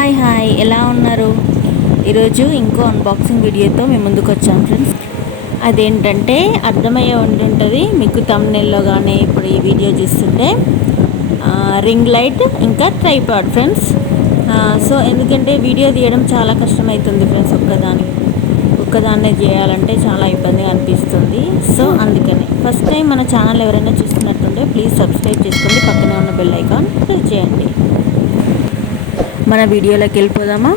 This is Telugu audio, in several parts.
హాయ్ ఎలా ఉన్నారు? ఈరోజు ఇంకో అన్బాక్సింగ్ వీడియోతో మేము ముందుకు వచ్చాం ఫ్రెండ్స్. అదేంటంటే అర్థమయ్యే ఉంటుంది మీకు థంబ్నెయిల్లో కానీ ఇప్పుడు ఈ వీడియో చూస్తుంటే రింగ్ లైట్ ఇంకా ట్రైపాడ్ ఫ్రెండ్స్. సో ఎందుకంటే వీడియో తీయడం చాలా కష్టమవుతుంది ఫ్రెండ్స్. ఒక్కదాన్నే చేయాలంటే చాలా ఇబ్బందిగా అనిపిస్తుంది. సో అందుకని ఫస్ట్ టైం మన ఛానల్ ఎవరైనా చూస్తున్నట్టుంటే ప్లీజ్ సబ్స్క్రైబ్ చేసుకోండి, పక్కనే ఉన్న బెల్ ఐకాన్ ప్రెస్ చేయండి. మన వీడియోలోకి వెళ్ళిపోదామా?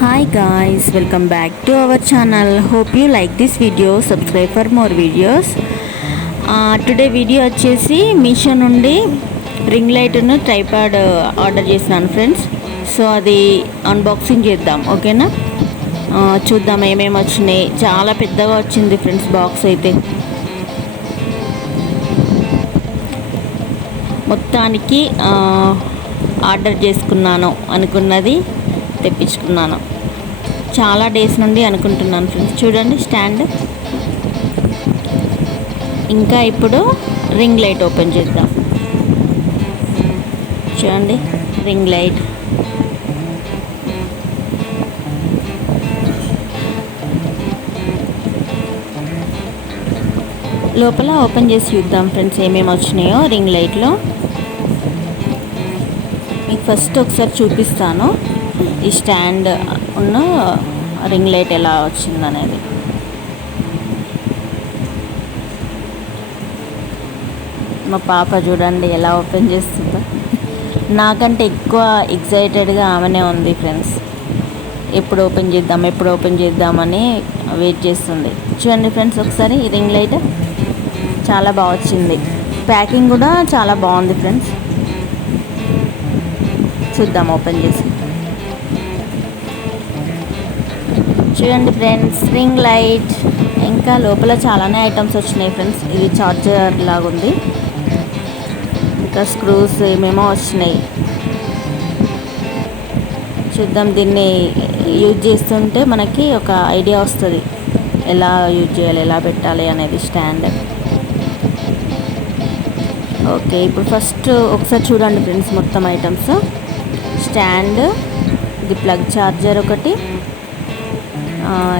Hi guys, welcome back to our channel. Hope you like this video. Subscribe for more videos. Today video వచ్చేసి మీషో నుండి రింగ్ లైట్ను ట్రైపాడ్ ఆర్డర్ చేసినాను ఫ్రెండ్స్. సో అది అన్బాక్సింగ్ చేద్దాం, ఓకేనా? చూద్దాం ఏమేమి వచ్చినాయి. చాలా పెద్దగా వచ్చింది ఫ్రెండ్స్ బాక్స్ అయితే. మొత్తానికి ఆర్డర్ చేసుకున్నాను, అనుకున్నది తెప్పించుకున్నాను. చాలా డేస్ నుండి అనుకుంటున్నాను ఫ్రెండ్స్. చూడండి స్టాండ్. ఇంకా ఇప్పుడు రింగ్ లైట్ ఓపెన్ చేద్దాం. చూడండి రింగ్ లైట్. లోపల ఓపెన్ చేసి చూద్దాం ఫ్రెండ్స్ ఏమేమి వచ్చినాయో రింగ్ లైట్లో. మీకు ఫస్ట్ ఒకసారి చూపిస్తాను ఈ స్టాండ్ ఉన్న రింగ్ లైట్ ఎలా వచ్చిందనేది. మా పాప చూడండి ఎలా ఓపెన్ చేస్తుందో. నాకంటే ఎక్కువ ఎక్సైటెడ్గా ఆమెనే ఉంది ఫ్రెండ్స్. ఎప్పుడు ఓపెన్ చేద్దామని వెయిట్ చేస్తుంది. చూడండి ఫ్రెండ్స్ ఒకసారి ఈ రింగ్ లైట్ చాలా బాగా వచ్చింది. ప్యాకింగ్ కూడా చాలా బాగుంది ఫ్రెండ్స్. చూద్దాం ఓపెన్ చేసి. చూడండి ఫ్రెండ్స్ రింగ్ లైట్. ఇంకా లోపల చాలానే ఐటమ్స్ వచ్చినాయి ఫ్రెండ్స్. ఇది చార్జర్ లాగుంది, ఇంకా స్క్రూస్ ఏమేమో వచ్చినాయి. చూద్దాం, దీన్ని యూజ్ చేస్తుంటే మనకి ఒక ఐడియా వస్తుంది ఎలా యూజ్ చేయాలి, ఎలా పెట్టాలి అనేది స్టాండ్. ఓకే, ఇప్పుడు ఫస్ట్ ఒకసారి చూడండి ఫ్రెండ్స్ మొత్తం ఐటమ్స్. స్టాండ్, ఇది ప్లగ్ చార్జర్ ఒకటి,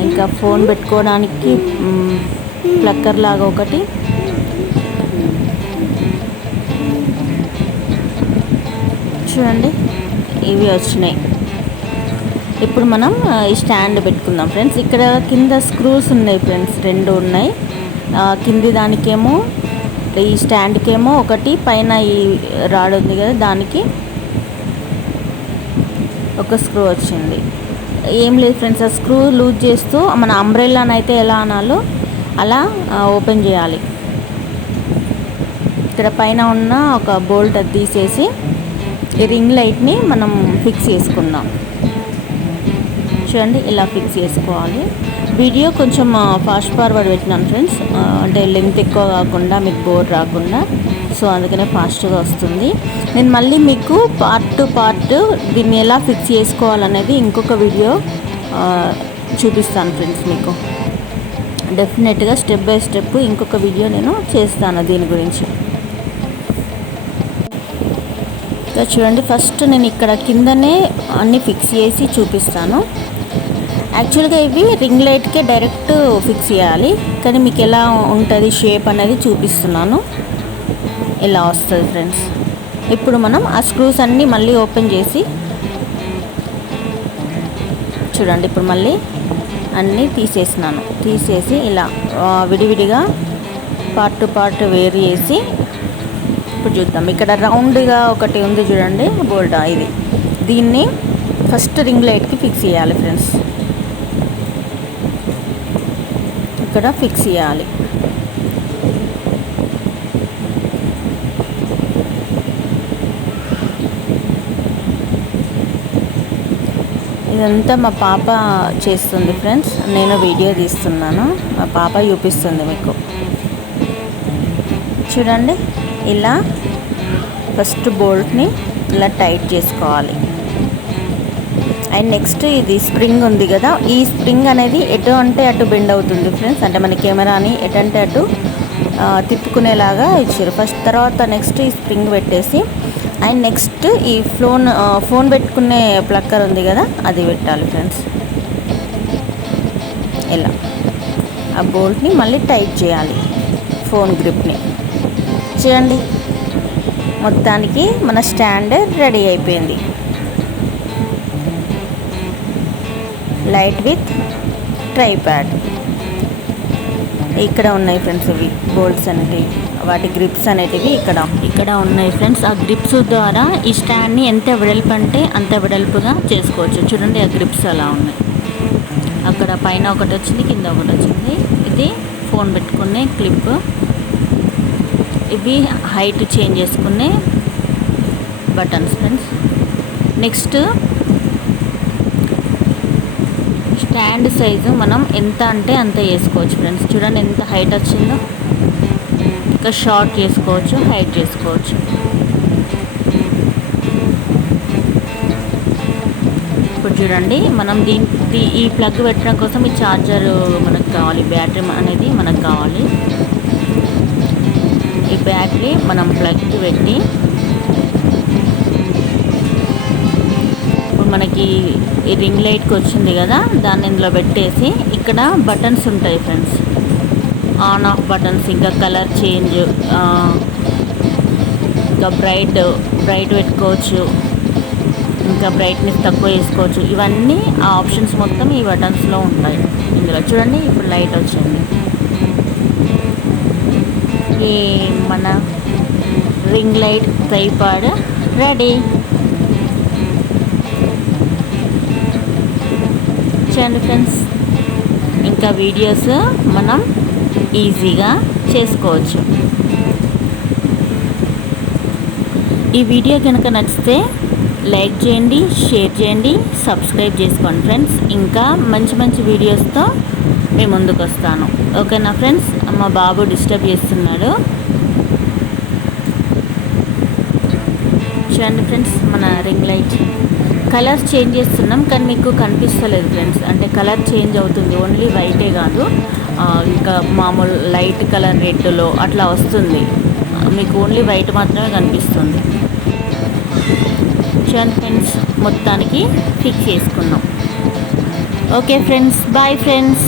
ఇంకా ఫోన్ పెట్టుకోవడానికి ప్లక్కర్ లాగా ఒకటి, చూడండి ఇవి వచ్చినాయి. ఇప్పుడు మనం ఈ స్టాండ్ పెట్టుకుందాం ఫ్రెండ్స్. ఇక్కడ కింద స్క్రూస్ ఉన్నాయి ఫ్రెండ్స్, 2 ఉన్నాయి. కింది దానికేమో, ఈ స్టాండ్కేమో ఒకటి, పైన ఈ రాడ్ ఉంది కదా దానికి ఒక స్క్రూ వచ్చింది. ఏం లేదు ఫ్రెండ్స్, ఆ స్క్రూ లూజ్ చేస్తూ మన అంబ్రెల్లాని అయితే ఎలా అనాలో అలా ఓపెన్ చేయాలి. ఇక్కడ పైన ఉన్న ఒక బోల్ట్ అది తీసేసి ఈ రింగ్ లైట్ని మనం ఫిక్స్ చేసుకుందాం. చూడండి ఇలా ఫిక్స్ చేసుకోవాలి. వీడియో కొంచెం ఫాస్ట్ ఫార్వర్డ్ పెట్టినాను ఫ్రెండ్స్, అంటే లెంత్ ఎక్కువ కాకుండా మీకు బోర్ రాకుండా. సో అందుకనే ఫాస్ట్గా వస్తుంది. నేను మళ్ళీ మీకు పార్ట్ టు పార్ట్ దీన్ని ఎలా ఫిక్స్ చేసుకోవాలనేది ఇంకొక వీడియో చూపిస్తాను ఫ్రెండ్స్. మీకు డెఫినెట్గా స్టెప్ బై స్టెప్ ఇంకొక వీడియో నేను చేస్తాను దీని గురించి. చూడండి ఫస్ట్ నేను ఇక్కడ కిందనే అన్నీ ఫిక్స్ చేసి చూపిస్తాను. యాక్చువల్గా ఇవి రింగ్ లైట్కే డైరెక్ట్ ఫిక్స్ చేయాలి, కానీ మీకు ఎలా ఉంటుంది షేప్ అనేది చూపిస్తున్నాను. ఇలా వస్తుంది ఫ్రెండ్స్. ఇప్పుడు మనం ఆ స్క్రూస్ అన్నీ మళ్ళీ ఓపెన్ చేసి చూడండి. ఇప్పుడు మళ్ళీ అన్నీ తీసేసి ఇలా విడివిడిగా పార్ట్ టు పార్ట్ వేరు చేసి ఇప్పుడు చూద్దాం. ఇక్కడ రౌండ్గా ఒకటి ఉంది చూడండి బోల్ట్, ఇది దీన్ని ఫస్ట్ రింగ్ లైట్కి ఫిక్స్ చేయాలి ఫ్రెండ్స్. ఇక్కడ ఫిక్స్ చేయాలి. ఇదంతా మా పాప చేస్తుంది ఫ్రెండ్స్, నేను వీడియో తీస్తున్నాను. మా పాప చూపిస్తుంది మీకు. చూడండి ఇలా ఫస్ట్ బోల్ట్ని ఇలా టైట్ చేసుకోవాలి. అండ్ నెక్స్ట్ ఇది స్ప్రింగ్ ఉంది కదా, ఈ స్ప్రింగ్ అనేది ఎటు అంటే అటు బెండ్ అవుతుంది ఫ్రెండ్స్. అంటే మన కెమెరాని ఎటంటే అటు తిప్పుకునేలాగా ఇచ్చారు ఫస్ట్. తర్వాత నెక్స్ట్ ఈ స్ప్రింగ్ పెట్టేసి అండ్ నెక్స్ట్ ఈ ఫోన్ పెట్టుకునే ప్లక్కర్ ఉంది కదా, అది పెట్టాలి ఫ్రెండ్స్. ఇలా ఆ బోల్ట్ని మళ్ళీ టైట్ చేయాలి, ఫోన్ గ్రిప్ని. చూడండి, మొత్తానికి మన స్టాండ్ రెడీ అయిపోయింది. Light with tripod. ఇక్కడ ఉన్నాయి ఫ్రెండ్స్ ఇవి బోల్ట్స్ అనేటివి, వాటి గ్రిప్స్ అనేటివి ఇక్కడ ఉన్నాయి ఫ్రెండ్స్. ఆ గ్రిప్స్ ద్వారా ఈ స్టాండ్ని ఎంత వెడల్పు అంటే అంత వెడల్పుగా చేసుకోవచ్చు. చూడండి, ఆ గ్రిప్స్ అలా ఉన్నాయి. అక్కడ పైన ఒకటి వచ్చింది, కింద ఒకటి వచ్చింది. ఇది ఫోన్ పెట్టుకునే క్లిప్. ఇవి హైట్ చేంజ్ చేసుకునే buttons friends. Next stand size మనం ఎంత అంటే అంత వేసుకోవచ్చు ఫ్రెండ్స్. చూడండి ఎంత హైట్ వచ్చిందో. ఇంకా షార్ట్ చేసుకోవచ్చు, హైట్ చేసుకోవచ్చు. ఇప్పుడు చూడండి, మనం ఈ ప్లగ్ పెట్టడం కోసం ఈ ఛార్జర్ మనకు కావాలి, బ్యాటరీ అనేది మనకు కావాలి. ఈ బ్యాటరీ మనం ప్లగ్కి పెట్టి ఇప్పుడు మనకి ఈ రింగ్ లైట్కి వచ్చింది కదా, దాన్ని ఇందులో పెట్టేసి ఇక్కడ బటన్స్ ఉంటాయి ఫ్రెండ్స్, ఆన్ ఆఫ్ బటన్స్, ఇంకా కలర్ చేంజ్, ఇంకా బ్రైట్ పెట్టుకోవచ్చు, ఇంకా బ్రైట్నెస్ తక్కువ చేసుకోవచ్చు. ఇవన్నీ ఆ ఆప్షన్స్ మొత్తం ఈ బటన్స్లో ఉంటాయి ఇందులో. చూడండి, ఇప్పుడు లైట్ వచ్చింది. ఈ మన రింగ్ లైట్ ట్రైపాడ్ రెడీ. చూడండి ఫ్రెండ్స్, ఇంకా వీడియోస్ మనం ఈజీగా చేసుకోవచ్చు. ఈ వీడియో కనుక నచ్చితే లైక్ చేయండి, షేర్ చేయండి, సబ్స్క్రైబ్ చేసుకోండి ఫ్రెండ్స్. ఇంకా మంచి మంచి వీడియోస్తో మీ ముందుకు వస్తాను. ఓకేనా ఫ్రెండ్స్? మా బాబు డిస్టర్బ్ చేస్తున్నాడు. చూడండి ఫ్రెండ్స్, మన రింగ్ లైట్ కలర్స్ చేంజ్ చేస్తున్నాం, కానీ మీకు కనిపిస్తలేదు ఫ్రెండ్స్. అంటే కలర్ చేంజ్ అవుతుంది, ఓన్లీ వైటే కాదు, ఇంకా మామూలు లైట్ కలర్ రెడ్లో అట్లా వస్తుంది. మీకు ఓన్లీ వైట్ మాత్రమే కనిపిస్తుంది. చూడండి ఫ్రెండ్స్, మొత్తానికి ఫిక్స్ చేసుకున్నాం. Okay friends, bye friends.